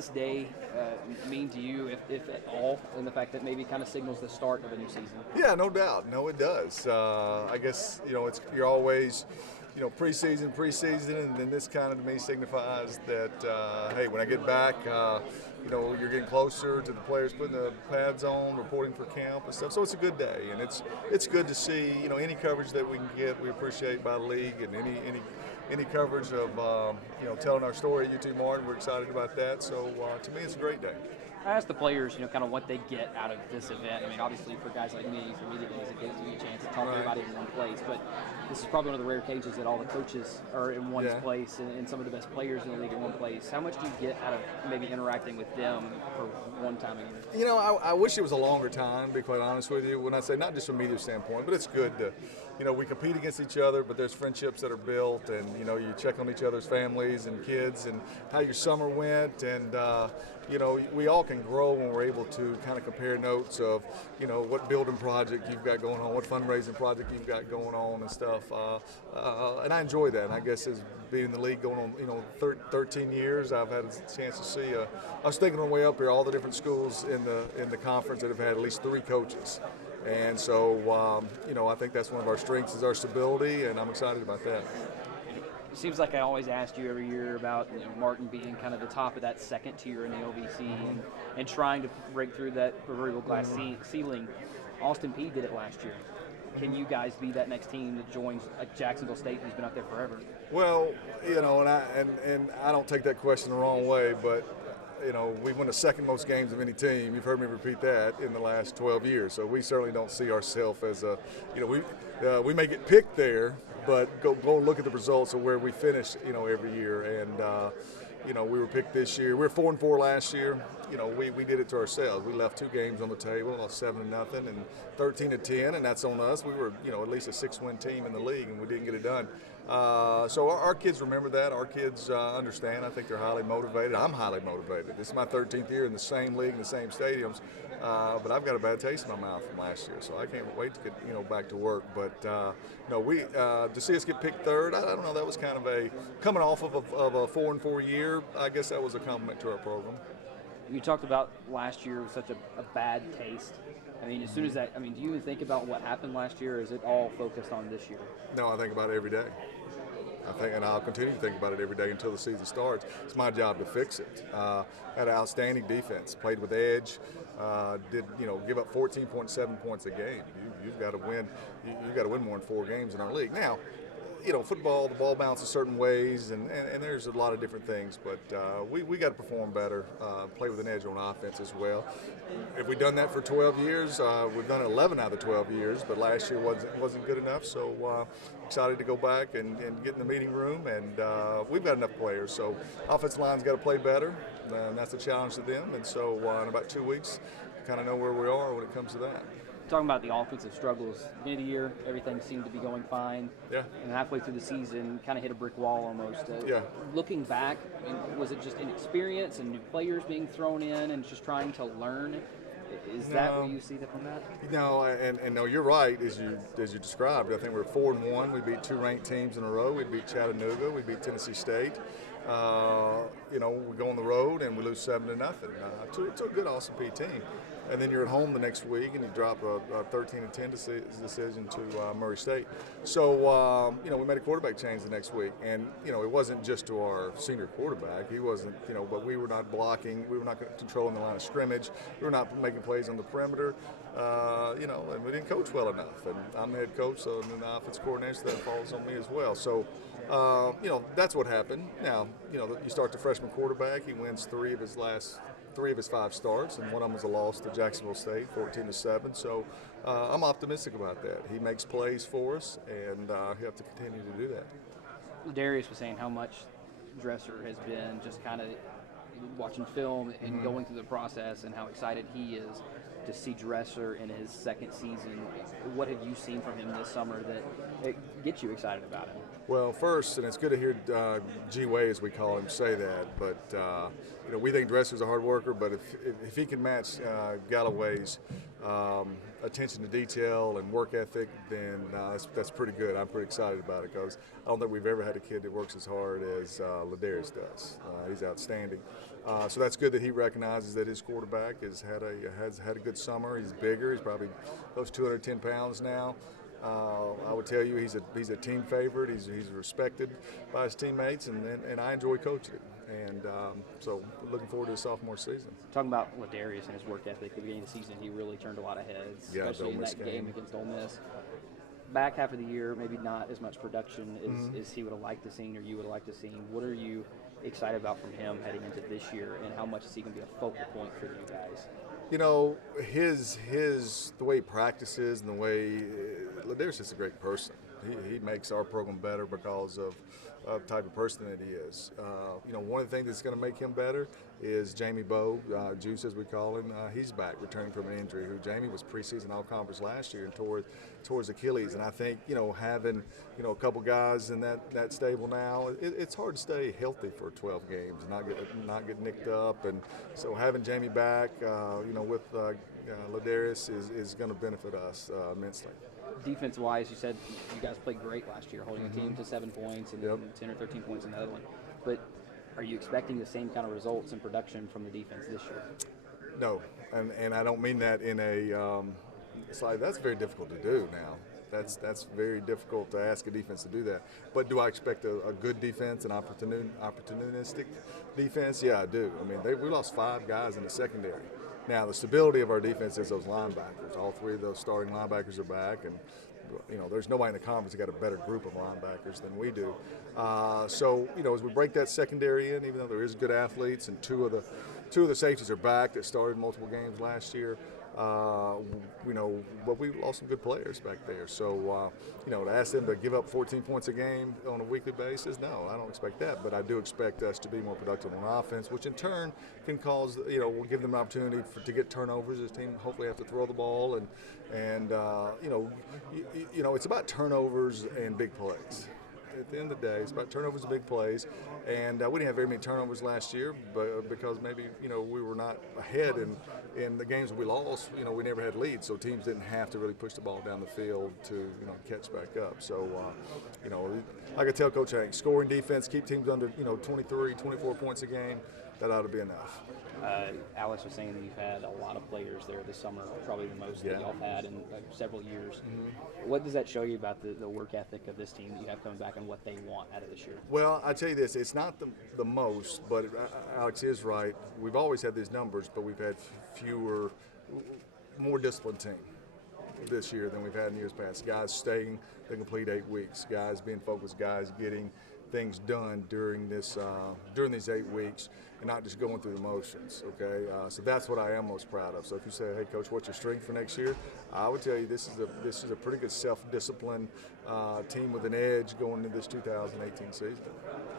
this day mean to you, if at all, in the fact that maybe kind of signals the start of a new season? Yeah, no doubt. No, it does. I guess you're always preseason, and then this kind of to me signifies that hey, when I get back, you're getting closer to the players putting the pads on, reporting for camp and stuff. So it's a good day, and it's good to see any coverage that we can get. We appreciate by the league, and any coverage of telling our story at UT Martin. We're excited about that. So to me, it's a great day. I asked the players, kind of what they get out of this event. I mean, obviously for guys like me, for media days, it gives you a chance to talk to everybody in one place. But this is probably one of the rare occasions that all the coaches are in one place and some of the best players in the league in one place. How much do you get out of maybe interacting with them for one time a year? I wish it was a longer time, to be quite honest with you. When I say not just from a media standpoint, but it's good to, we compete against each other, but there's friendships that are built, and you check on each other's families and kids and how your summer went, and we all can grow when we're able to kind of compare notes of, what building project you've got going on, what fundraising project you've got going on and stuff. And I enjoy that. And I guess as being in the league going on, 13 years, I've had a chance to see. I was thinking on the way up here, all the different schools in the conference that have had at least 3 coaches. And so, I think that's one of our strengths is our stability, and I'm excited about that. It seems like I always asked you every year about Martin being kind of the top of that second tier in the OVC and trying to break through that proverbial glass ceiling. Austin Peay did it last year. Can you guys be that next team that joins Jacksonville State, who's been up there forever? Well, and I don't take that question the wrong way, but we won the second most games of any team. You've heard me repeat that in the last 12 years. So we certainly don't see ourselves as we may get picked there, but go and look at the results of where we finish, every year. And, we were picked this year. We were 4-4 last year. We did it to ourselves. We left 2 games on the table, 7-0 and 13-10, and that's on us. We were, at least a 6-win team in the league, and we didn't get it done. So our kids remember that. Our kids understand. I think they're highly motivated. I'm highly motivated. This is my 13th year in the same league, in the same stadiums. But I've got a bad taste in my mouth from last year, so I can't wait to get back to work. But to see us get picked third, I don't know. That was kind of coming off of a 4-4 year. I guess that was a compliment to our program. You talked about last year was such a bad taste. I mean, as soon as that, do you even think about what happened last year, or is it all focused on this year? No, I think about it every day. And I'll continue to think about it every day until the season starts. It's my job to fix it. Had an outstanding defense, played with edge, give up 14.7 points a game. You've got to win. You've got to win more than 4 games in our league. Now, football, the ball bounces certain ways, and there's a lot of different things, but we got to perform better, play with an edge on offense as well. If we've done that for 12 years, we've done it 11 out of the 12 years, but last year wasn't good enough, so excited to go back and get in the meeting room, and we've got enough players, so offensive line's got to play better, and that's a challenge to them, and so in about 2 weeks, kind of know where we are when it comes to that. Talking about the offensive struggles, beginning of the year, everything seemed to be going fine. Yeah. And halfway through the season, kind of hit a brick wall almost. Looking back, was it just inexperience and new players being thrown in and just trying to learn? Is that where you see that from that? No, and no, you're right as you described. I think we're 4-1. We beat 2 ranked teams in a row. We beat Chattanooga. We beat Tennessee State. We go on the road and we lose 7-0 to a good Austin Peay team. And then you're at home the next week and you drop a 13-10 decision to Murray State. So, we made a quarterback change the next week. And, it wasn't just to our senior quarterback. He wasn't, but we were not blocking. We were not controlling the line of scrimmage. We were not making plays on the perimeter. And we didn't coach well enough. And I'm the head coach, so then the offensive coordinator, so that falls on me as well. So, that's what happened. Now, you start the freshman quarterback. He wins 3 of his 5 starts, and one of them was a loss to Jacksonville State, 14-7. So I'm optimistic about that. He makes plays for us, and he'll have to continue to do that. Darius was saying how much Dresser has been just kind of watching film and going through the process and how excited he is. to see Dresser in his second season. What have you seen from him this summer that it gets you excited about him? Well, first, and it's good to hear G-Way, as we call him, say that. But we think Dresser's a hard worker. But if he can match Galloway's attention to detail and work ethic, then that's pretty good. I'm pretty excited about it because I don't think we've ever had a kid that works as hard as Ladarius does. He's outstanding. So that's good that he recognizes that his quarterback has had a good summer. He's bigger. He's probably close to 210 pounds now. I would tell you he's a team favorite. He's respected by his teammates, and I enjoy coaching him. And so looking forward to his sophomore season. Talking about Ladarius and his work ethic, at the beginning of the season, he really turned a lot of heads, especially in that game against Ole Miss. Back half of the year, maybe not as much production as he would have liked to see or you would have liked to see. What are you excited about from him heading into this year, and how much is he going to be a focal point for you guys? You know, the way he practices and the way Ladarius is a great person. He makes our program better because of the type of person that he is. One of the things that's going to make him better is Jamie Bowe, Juice as we call him. He's back, returning from an injury. Jamie was preseason All-Conference last year and tore his Achilles. And I think having a couple guys in that stable now, it's hard to stay healthy for 12 games and not get nicked up. And so having Jamie back, with Ladarius is going to benefit us immensely. Defense-wise, you said you guys played great last year, holding a team to 7 points and 10 or 13 points in the other one. But are you expecting the same kind of results in production from the defense this year? No, and I don't mean that in a it's like that's very difficult to do now. That's very difficult to ask a defense to do that. But do I expect a good defense, an opportunistic defense? Yeah, I do. I mean, we lost 5 guys in the secondary. Now, the stability of our defense is those linebackers. All 3 of those starting linebackers are back, and there's nobody in the conference that got a better group of linebackers than we do. So as we break that secondary in, even though there is good athletes, and two of the safeties are back that started multiple games last year. But we lost some good players back there. So, to ask them to give up 14 points a game on a weekly basis, no, I don't expect that. But I do expect us to be more productive on offense, which in turn can cause, will give them an opportunity to get turnovers. This team hopefully have to throw the ball, and it's about turnovers and big plays. At the end of the day, it's about turnovers and big plays, and we didn't have very many turnovers last year, but because maybe we were not ahead in the games we lost. We never had leads, so teams didn't have to really push the ball down the field to catch back up. So like I tell Coach Hank, scoring defense, keep teams under 23, 24 points a game. That ought to be enough. Alex was saying that you've had a lot of players there this summer, probably the most that y'all have had in several years. Mm-hmm. What does that show you about the work ethic of this team that you have coming back and what they want out of this year? Well, I tell you this, it's not the most, but Alex is right. We've always had these numbers, but we've had more disciplined team this year than we've had in years past. Guys staying the complete 8 weeks, guys being focused, guys getting things done during these 8 weeks, and not just going through the motions. Okay, so that's what I am most proud of. So if you say, "Hey, Coach, what's your strength for next year?" I would tell you this is a pretty good self-disciplined team with an edge going into this 2018 season.